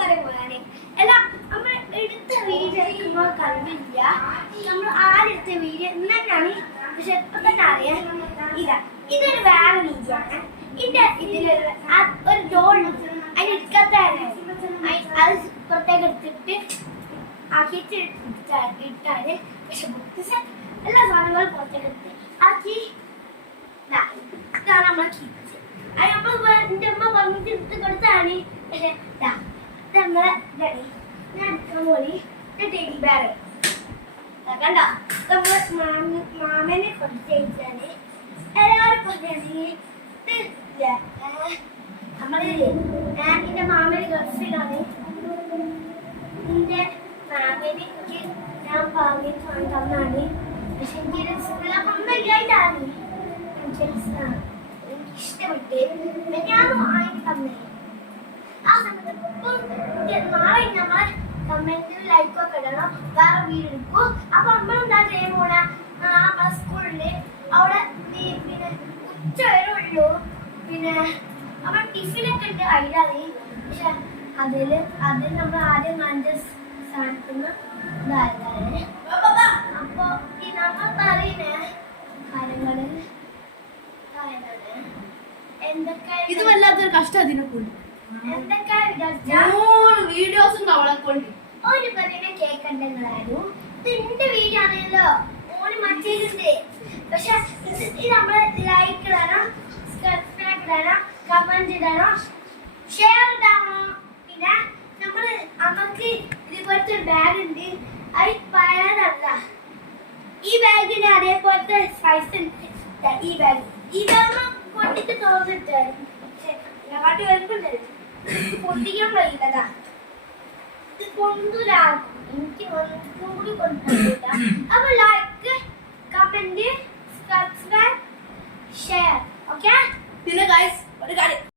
പറയുവാണ് എല്ലാം നമ്മൾ എടുത്ത വീഡിയോ എടുക്കുമ്പോൾ കഴിവില്ല. നമ്മൾ ആരെടുത്ത വീഡിയോ തന്നെയാണ്, പക്ഷെ ഇപ്പൊ തന്നെ അറിയാം. ഇതൊരു വേറെ വീഡിയോയാണ്. ഇതിലൊരു ഒരു ഡോൾ അതിനെടുക്കാത്തതാണ്. അത് പുറത്തേക്ക് എടുത്തിട്ട് ആക്കിയിട്ട് ഇട്ടാല്, പക്ഷെ ബുക്സ് എല്ലാ സാധനങ്ങളും പുറത്തേക്ക് എടുത്ത് ആക്കി. ഇതാണ് നമ്മളെ കിച്ചൺ. അത് നമ്മൾ എൻ്റെ അമ്മ പറഞ്ഞിട്ട് എടുത്ത് കൊടുത്താണ്. പക്ഷെ നമ്മളെ ഞാൻ എടുക്കാൻ പോയി ടെഡി ബെയർ കണ്ടോ. നമ്മള് മാമനെ കൊടുത്തേക്കാണ്. എല്ലാവരും പറഞ്ഞാണെങ്കിൽ നമ്മള് എന്റെ മാമന് ഗൾഫിലാണ്. എന്റെ മാമന് എനിക്ക് ഞാൻ പറഞ്ഞ് തന്നാണ്. പക്ഷെ എനിക്ക് അമ്മയില്ലായിട്ടാണ് എനിക്ക് ഇഷ്ടപ്പെട്ട് ഞാൻ വാങ്ങി തന്നേ. ആ സമയത്ത് നാളെ നമ്മൾ കമന്റിൽ ലൈക്കൊക്കെ ഇടണം. വേറെ വീഡിയോ എടുക്കും. അപ്പൊ നമ്മളെന്താ ചെയ്യാൻ പോണ, നമ്മളെ സ്കൂളില് അവിടെ പിന്നെ ഉച്ച വരെ ഉള്ളൂ. പിന്നെ നമ്മൾ ടിഫിനൊക്കെ ഉണ്ട് അതിലാണ്. പക്ഷെ അതില് നമ്മൾ ആദ്യം കണ്ട സ്ഥാനത്തുനിന്ന് ഇതായതാണ്. അപ്പൊ ഈ നമ്മൾ പറയുന്ന കാര്യങ്ങള് എന്തൊക്കെ ഇത് വല്ലാത്തൊരു കഷ്ടം അതിനെക്കൊണ്ട്. എന്തൊക്കെ വീഡിയോസും അവളെ കൊണ്ട് ഒരു പറഞ്ഞ കേക്കണ്ടെന്നായിരുന്നു. ഇത് എന്റെ വീഡിയോ ആണല്ലോ, ഓന് മറ്റേതുണ്ട്. പക്ഷെ ഇത് നമ്മള് ലൈക്ക് ഇടണം, സബ്സ്ക്രൈബ് ഇടണം, കമന്റ് ഇടണം, ഷെയർ ഇടണം. പിന്നെ നമുക്ക് ഇതുപോലത്തെ ഒരു ബാഗ് ഉണ്ട്. അത് പഴയതല്ല. ഈ ബാഗിന് അതേപോലത്തെ സൈസ് ഉണ്ട്. ഈ ബാഗ് പൊട്ടിട്ട് തോന്നിട്ടായിരുന്നു. കാട്ടി വലുപ്പുണ്ടായിരുന്നു. പൊട്ടിക്കാൻ കഴിയില്ലതാ. ഇത് കൊണ്ടുവരാ എനിക്ക് കൂടി കൊണ്ടുപോയില്ല. അപ്പൊ